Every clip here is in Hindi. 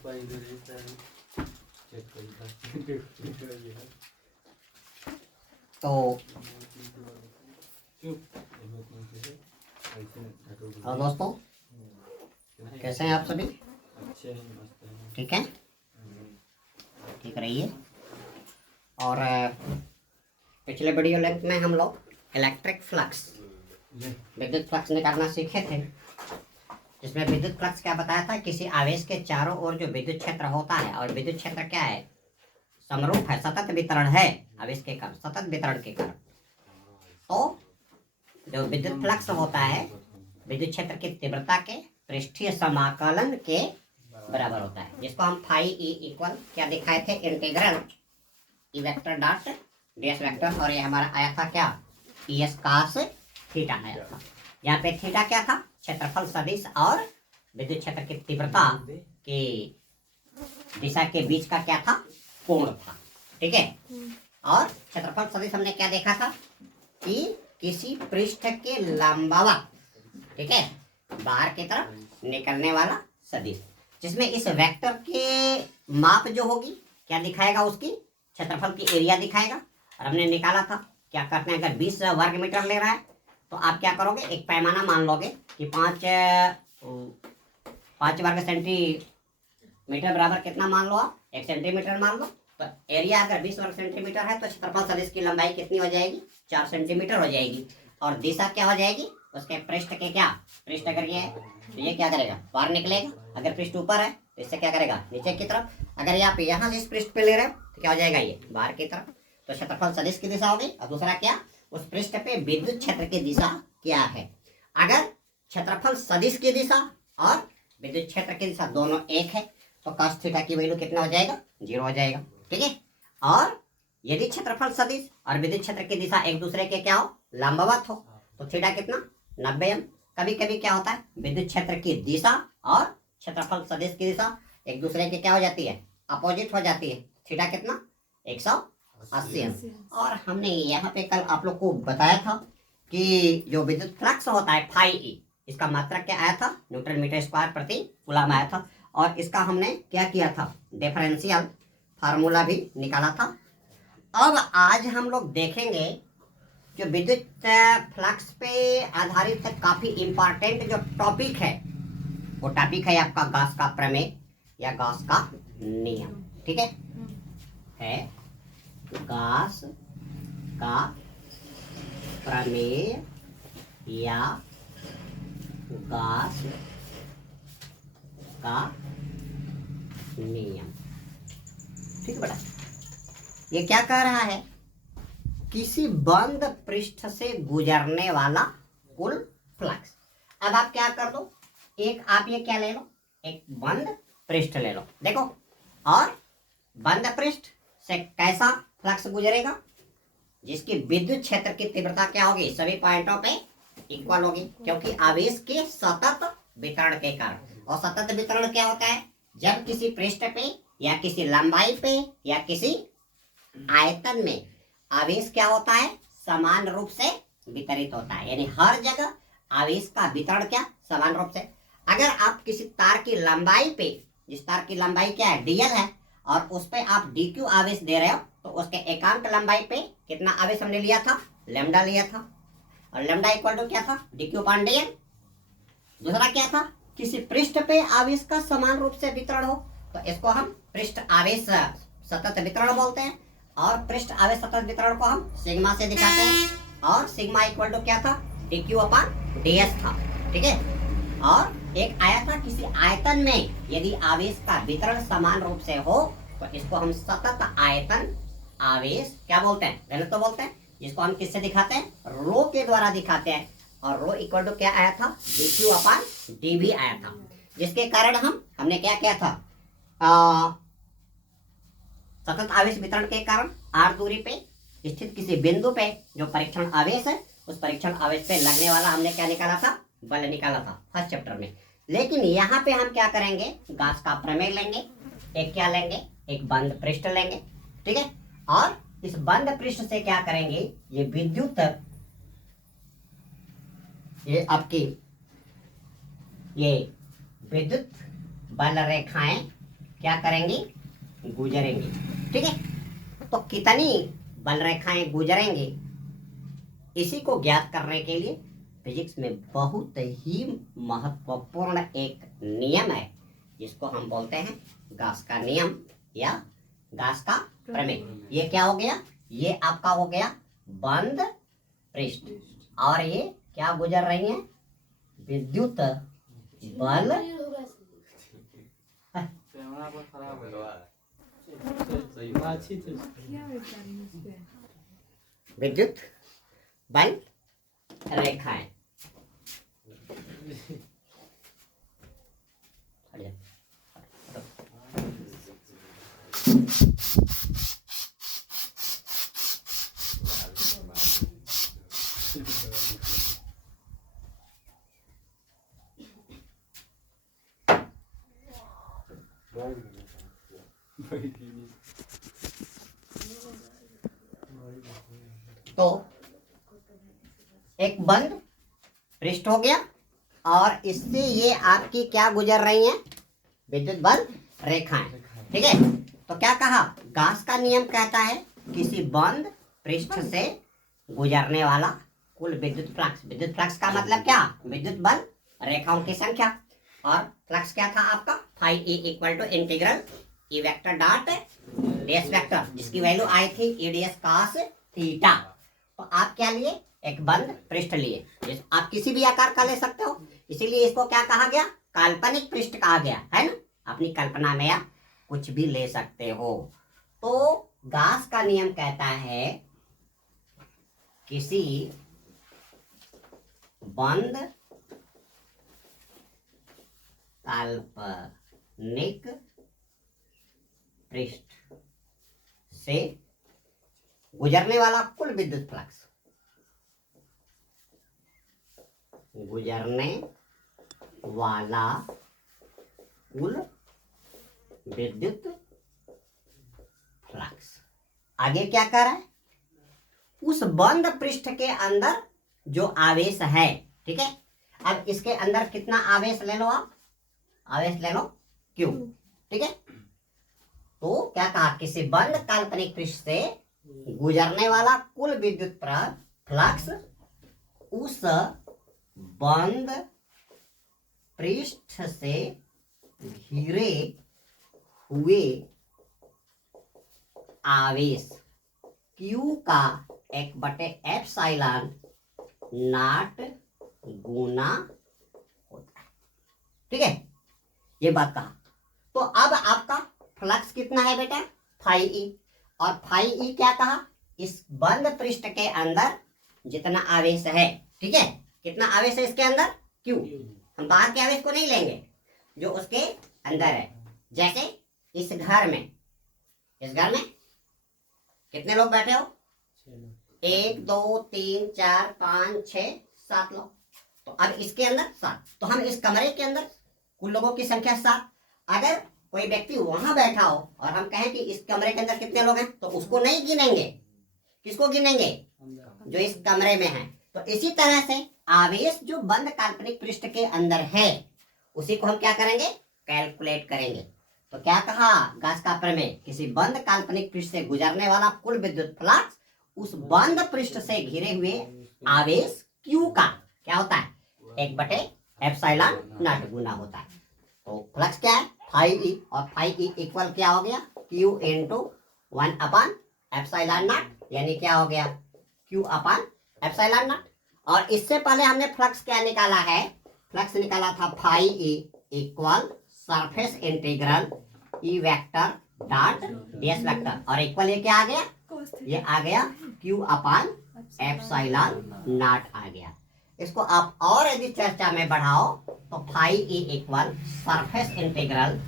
तो दोस्तों कैसे हैं आप सभी? ठीक है, ठीक रहिए। और पिछले वीडियो लेक्चर में हम लोग इलेक्ट्रिक फ्लक्स, विद्युत फ्लक्स निकालना सीखे थे, जिसमें विद्युत फ्लक्स क्या बताया था, किसी आवेश के चारों ओर जो विद्युत क्षेत्र होता है, और विद्युत क्षेत्र क्या है, समरूप है, सतत वितरण है आवेश के कारण, सतत वितरण के कारण। तो जो विद्युत फ्लक्स होता है विद्युत क्षेत्र की तीव्रता के पृष्ठीय समाकलन के बराबर होता है, जिसको हम फाई ई इक्वल क्या दिखाए थे, integral E vector dot DS vector, और ये हमारा आया था क्या, ई एस कास थीटा आया था। यहाँ पे थीटा क्या था, क्षेत्रफल सदिश और विद्युत क्षेत्र की तीव्रता की दिशा के बीच का क्या था, कोण था। ठीक है, और क्षेत्रफल सदिश हमने क्या देखा था कि किसी पृष्ठ के लंबवत, ठीक है, बाहर की तरफ निकलने वाला सदिश, जिसमें इस वेक्टर के माप जो होगी क्या दिखाएगा, उसकी क्षेत्रफल की एरिया दिखाएगा। और हमने निकाला था क्या करते हैं, अगर 20 वर्ग मीटर ले रहा है तो आप क्या करोगे, एक पैमाना मान लोगे कि 5 वर्ग सेंटीमीटर बराबर कितना मान लो आप, 1 सेंटीमीटर मान लो। तो एरिया अगर 20 वर्ग सेंटीमीटर है तो क्षेत्रफल सदिश की लंबाई कितनी हो जाएगी, 4 सेंटीमीटर हो जाएगी। और दिशा क्या हो जाएगी, उसके पृष्ठ के क्या, पृष्ठ अगर ये है तो ये क्या करेगा, बाहर निकलेगा। अगर पृष्ठ ऊपर है तो इससे क्या करेगा, नीचे की तरफ। अगर आप यहाँ से इस पृष्ठ पे ले रहे हो तो क्या हो जाएगा, ये बाहर की तरफ। तो क्षेत्रफल सदिश की दिशा होगी। और दूसरा क्या, उस पृष्ठ पे विद्युत क्षेत्र की दिशा क्या है। अगर क्षेत्रफल सदिश की दिशा और विद्युत क्षेत्र की दिशा दोनों एक है तो cos थीटा की वैल्यू कितना हो जाएगा, 0 हो जाएगा। ठीक है, और यदि क्षेत्रफल सदिश और विद्युत क्षेत्र की दिशा एक दूसरे के क्या हो, लंबवत हो, तो थीटा कितना, 90 एम। कभी कभी क्या होता है, विद्युत क्षेत्र की दिशा और क्षेत्रफल सदिश की दिशा एक दूसरे के क्या हो जाती है, अपोजिट हो जाती है। थीटा कितना, 180 एम। और हमने यहाँ पे कल आप लोग को बताया था कि जो विद्युत फ्लक्स होता है फाई ई, इसका मात्रक क्या आया था, न्यूटन मीटर स्क्वायर प्रति कूलम आया था। और इसका हमने क्या किया था, डिफरेंशियल फार्मूला भी निकाला था। अब आज हम लोग देखेंगे जो विद्युत फ्लक्स पे आधारित काफी इंपॉर्टेंट जो टॉपिक है, वो टॉपिक है आपका गॉस का प्रमेय या गॉस का नियम। ठीक है गॉस का प्रमेय या गॉस का नियम। ठीक है बेटा, ये क्या कह रहा है, किसी बंद पृष्ठ से गुजरने वाला कुल फ्लक्स। अब आप क्या कर दो, एक आप ये क्या ले लो, एक बंद पृष्ठ ले लो। देखो, और बंद पृष्ठ से कैसा फ्लक्स गुजरेगा, जिसकी विद्युत क्षेत्र की तीव्रता क्या होगी, सभी पॉइंटों पे इक्वल होगी, क्योंकि आवेश के सतत वितरण के कारण। और सतत वितरण क्या होता है, जब किसी पृष्ठ पे या किसी लंबाई पे या किसी आयतन में आवेश क्या होता है, समान रूप से वितरित होता है। यानी हर जगह आवेश का वितरण क्या, समान रूप से। अगर आप किसी तार की लंबाई पे, जिस तार की लंबाई क्या है, dl है, और उस पे आप dq आवेश दे रहे हो, तो उसके एकांक लंबाई पे कितना आवेश हमने लिया था, लैम्डा लिया था। और लैम्डा इक्वल टू क्या था, dq/dl। दूसरा क्या था, किसी पृष्ठ पे आवेश का समान रूप से वितरण हो, तो इसको हम पृष्ठ आवेश सतत वितरण बोलते हैं। और पृष्ठ आवेश सतत वितरण को हम सिग्मा से दिखाते हैं, और सिग्मा इक्वल टू क्या था, dq/ds था। ठीक है, और एक आया था, किसी आयतन में यदि आवेश का वितरण समान रूप से हो तो इसको हम सतत आयतन आवेश क्या बोलते हैं, गलत तो बोलते हैं, जिसको हम किससे दिखाते हैं, रो के द्वारा दिखाते हैं। और रो इक्वल टू क्या आया था, dq/dv आया था, जिसके कारण हमने क्या किया था, सतत आवेश वितरण के कारण r दूरी पे स्थित किसी बिंदु पे जो परीक्षण आवेश है, उस परीक्षण आवेश पे लगने वाला हमने क्या निकाला था, बल निकाला था फर्स्ट चैप्टर में। लेकिन यहाँ पे हम क्या करेंगे, गॉस का प्रमेय लेंगे, एक क्या लेंगे, एक बंद पृष्ठ लेंगे। ठीक है, और इस बंद पृष्ठ से क्या करेंगे, ये विद्युत, ये आपकी ये विद्युत बल रेखाएं क्या करेंगी, गुजरेंगी। ठीक है, तो कितनी बल रेखाएं गुजरेंगी, इसी को ज्ञात करने के लिए फिजिक्स में बहुत ही महत्वपूर्ण एक नियम है, जिसको हम बोलते हैं गास का नियम या गास का प्रमेय। ये क्या हो गया, ये आपका हो गया बंद पृष्ठ, और ये क्या गुजर रही है, विद्युत बल, विद्युत बल रेखाएं। तो एक बंद पृष्ठ हो गया, और इससे ये आपकी क्या गुजर रही हैं, विद्युत बल रेखाएं। ठीक है, तो क्या कहा, गास का नियम कहता है किसी बंद पृष्ठ से गुजरने वाला कुल विद्युत फ्लक्स। विद्युत फ्लक्स का मतलब क्या, विद्युत बल रेखाओं की संख्या, और फ्लक्स क्या था आपका, phi E equal to integral E vector dot DS vector, जिसकी वैल्यू आई थी E D S cos theta. तो आप क्या लिए, एक बंद पृष्ठ लिए, आप किसी भी आकार का ले सकते हो, इसीलिए इसको क्या कहा गया, काल्पनिक पृष्ठ कहा गया है ना, अपनी कल्पना में या कुछ भी ले सकते हो। तो गास का नियम कहता है किसी बंद काल्पनिक पृष्ठ से गुजरने वाला कुल विद्युत फ्लक्स, गुजरने वाला कुल विद्युत फ्लक्स। आगे क्या कर रहा है, उस बंद पृष्ठ के अंदर जो आवेश है। ठीक है, अब इसके अंदर कितना आवेश ले लो, आप आवेश ले लो क्यू। ठीक है, तो क्या कहा, किसी बंद काल्पनिक पृष्ठ से गुजरने वाला कुल विद्युत फ्लक्स उस बंद पृष्ठ से घिरे हुए आवेश Q का 1/एप्सिलॉन नॉट गुना होता है। ठीक है, ये बात कहा। तो अब आपका फ्लक्स कितना है बेटा, फाई ई, और फाई ई क्या कहा, इस बंद पृष्ठ के अंदर जितना आवेश है। ठीक है, कितना आवेश है इसके अंदर, Q। हम बाहर के आवेश को नहीं लेंगे, जो उसके अंदर है। जैसे इस घर में कितने लोग बैठे हो, 1 2 3 4 5 6 7 लोग। तो अब इसके अंदर 7, तो हम इस कमरे के अंदर कुल लोगों की संख्या 7। अगर कोई व्यक्ति वहां बैठा हो और हम कहें कि इस कमरे के अंदर कितने लोग हैं, तो उसको नहीं गिनेंगे, किसको गिनेंगे, जो इस कमरे में है। तो इसी तरह से आवेश जो बंद काल्पनिक पृष्ठ के अंदर है, उसी को हम क्या करेंगे, कैलकुलेट करेंगे। तो क्या कहा गास का प्रमेय, किसी बंद काल्पनिक पृष्ठ से गुजरने वाला कुल विद्युत फ्लक्स उस बंद पृष्ठ से घिरे हुए आवेश Q का क्या होता है, 1/एप्सिलॉन नॉट गुना होता है। तो फ्लक्स क्या है, फाई ई, और फाई ई इक्वल क्या हो गया, Q इंटू 1/एप्सिलॉन नॉट, यानी क्या हो गया, Q अपॉन एप्सिलॉन नॉट। और इससे पहले हमने फ्लक्स क्या निकाला है, फ्लक्स निकाला था phi E equal surface integral E vector dot DS vector, और इक्वल ये क्या आ गया, ये आ गया Q अपॉन एप्सिलॉन नॉट आ गया। इसको आप और यदि चर्चा में बढ़ाओ तो phi E equal surface integral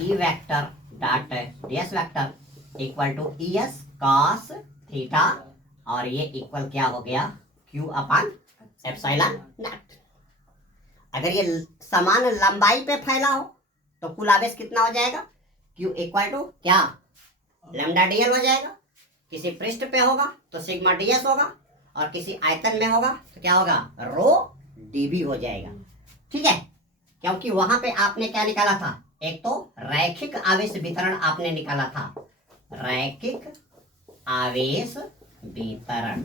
E vector dot DS vector equal to E S cos theta, और ये इक्वल क्या हो गया, Q अपॉन एप्सिलॉन नॉट। अगर ये समान लंबाई पे फैला हो तो कुल आवेश कितना हो जाएगा, Q इक्वल टू क्या, लैम्डा डीएल हो जाएगा। किसी पृष्ठ पे होगा तो सिग्मा डीएस होगा, और किसी आयतन में होगा तो क्या होगा, रो डीबी हो जाएगा। ठीक है, क्योंकि वहां पे आपने क्या निकाला था, एक तो रैखिक आवेश वितरण आपने निकाला था, रैखिक आवेश वितरण,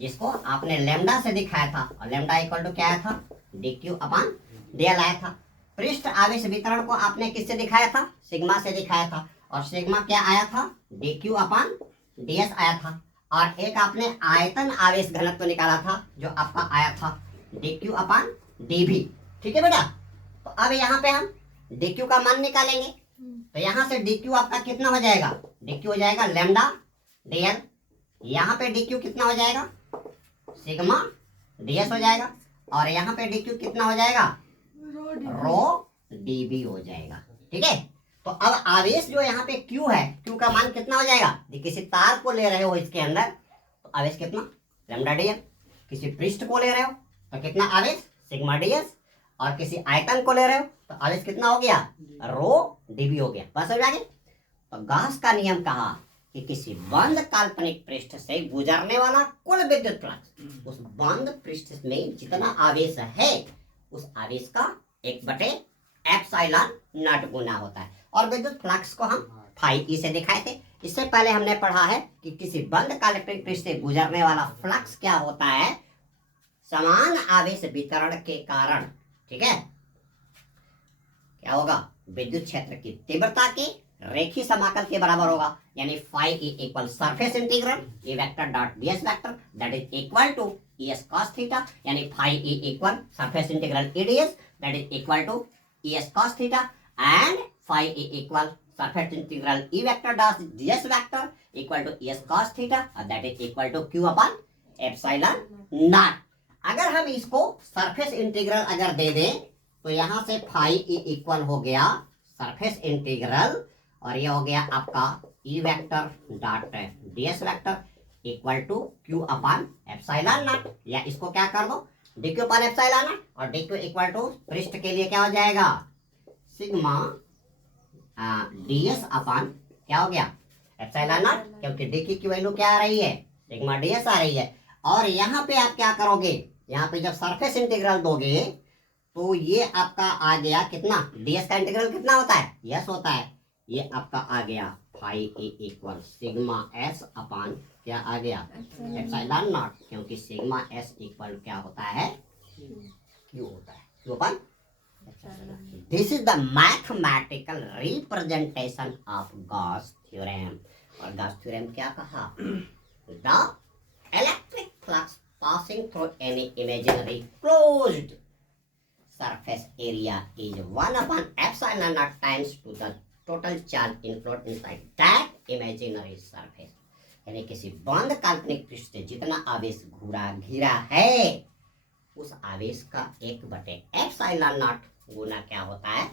जिसको आपने लेमडा से दिखाया था, और लेमडा इक्वल टू क्या आया था, dq अपॉन dl आया था। पृष्ठ आवेश वितरण को आपने किससे दिखाया था, सिग्मा से दिखाया था, और सिग्मा क्या आया था, dq अपॉन ds आया था। और एक आपने आयतन आवेश घनत्व निकाला था जो आपका आया था dq अपॉन dv। ठीक है बेटा, तो अब यहाँ पे हम dq का मान निकालेंगे, तो यहाँ से dq आपका कितना हो जाएगा, dq हो जाएगा लेमडा dl, यहाँ पे dq कितना हो जाएगा, सिग्मा ds हो जाएगा, और यहाँ पे dq कितना हो जाएगा, रो dv हो जाएगा। ठीक है, तो अब आवेश जो यहाँ पे q है, q का मान कितना हो जाएगा, किसी तार को ले रहे हो इसके अंदर तो आवेश कितना, लेमडा dl, किसी पृष्ठ को ले रहे हो तो कितना आवेश, सिग्मा ds, और किसी आयतन को ले रहे हो तो आवेश कितना हो गया, रो dv हो गया। बस हो जाएगा। तो गॉस का नियम कहा कि किसी बंद काल्पनिक पृष्ठ से गुजरने वाला कुल विद्युत फ्लक्स, उस बंद पृष्ठ में जितना आवेश है उस आवेश का 1/ε0 गुना होता है। और विद्युत फ्लक्स को हम फाई ई से दिखाए थे। इससे पहले हमने पढ़ा है कि किसी बंद काल्पनिक पृष्ठ से गुजरने वाला फ्लक्स क्या होता है, समान आवेश वितरण के कारण, ठीक है, क्या होगा, विद्युत क्षेत्र की तीव्रता के रेखीय समाकल के बराबर होगा, यानी phi E equal surface integral A vector dot ds vector that is equal to es cos theta, यानी phi E equal surface integral A ds that is equal to es cos theta, and phi E equal surface integral e vector dot ds vector equal to es cos theta that is equal to q upon epsilon naught. अगर हम इसको सरफेस इंटीग्रल अगर दे दें तो यहाँ से फाई ई इक्वल हो गया सरफेस इंटीग्रल, और ये हो गया आपका E vector dot ds vector equal to q upon epsilon naught, या इसको क्या कर दो dq अपॉन एप्सिलॉन नॉट, और dq इक्वल टू पृष्ठ के लिए क्या हो जाएगा, सिग्मा ds अपॉन क्या हो गया, एप्सिलॉन नॉट, क्योंकि dq की वैल्यू क्या आ रही है, सिग्मा ds आ रही है। और यहाँ पे आप क्या करोगे, यहाँ पे जब सरफेस इंटीग्रल दोगे तो ये आपका आ गया कितना, ds का इंटीग्रल कितना होता है, यस होता है, ये आपका आ गया phi E equal sigma s upon क्या आ गया, एप्सिलॉन नॉट, क्योंकि सिग्मा s इक्वल क्या होता है, q होता है, q upon. This is the mathematical representation of Gauss theorem. और गॉस थ्योरम क्या कहा, the electric flux passing through any imaginary closed surface area is 1 upon epsilon naught times to the total charge inflow inside that imaginary surface। यानी किसी बंद काल्पनिक पृष्ठ से जितना आवेश घिरा है उस आवेश का 1/ε0 गुना क्या होता है,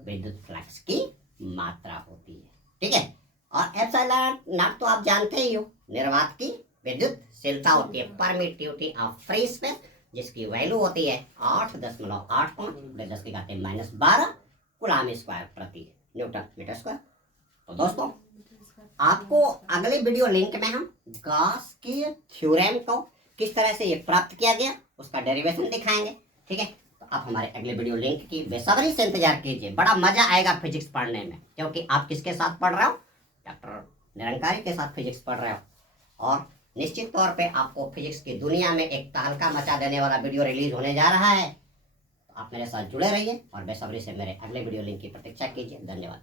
विद्युत फ्लक्स की मात्रा होती है। ठीक है, और ε0 तो आप जानते ही हो, निर्वात की विद्युतशीलता होती है, परमिटिविटी ऑफ फ्री स्पेस, जिसकी वैल्यू होती है 8.85 × 10⁻12 कूलम स्क्वायर प्रति न्यूटन मीटर स्क्वायर। तो दोस्तों आपको अगले वीडियो लिंक में हम गॉस के थ्योरम को किस तरह से ये प्राप्त किया गया उसका डेरिवेशन दिखाएंगे। ठीक है, तो आप हमारे अगले वीडियो लिंक की बेसब्री से इंतजार कीजिए। बड़ा मजा आएगा फिजिक्स पढ़ने में, क्योंकि आप किसके साथ पढ़ रहे हो, डॉक्टर निरंकारी के साथ फिजिक्स पढ़ रहे हो, और निश्चित तौर पे आपको फिजिक्स की दुनिया में एक तहलका मचा देने वाला वीडियो रिलीज होने जा रहा है। तो आप मेरे साथ जुड़े रहिए और बेसब्री से मेरे अगले वीडियो लिंक की प्रतीक्षा कीजिए। धन्यवाद।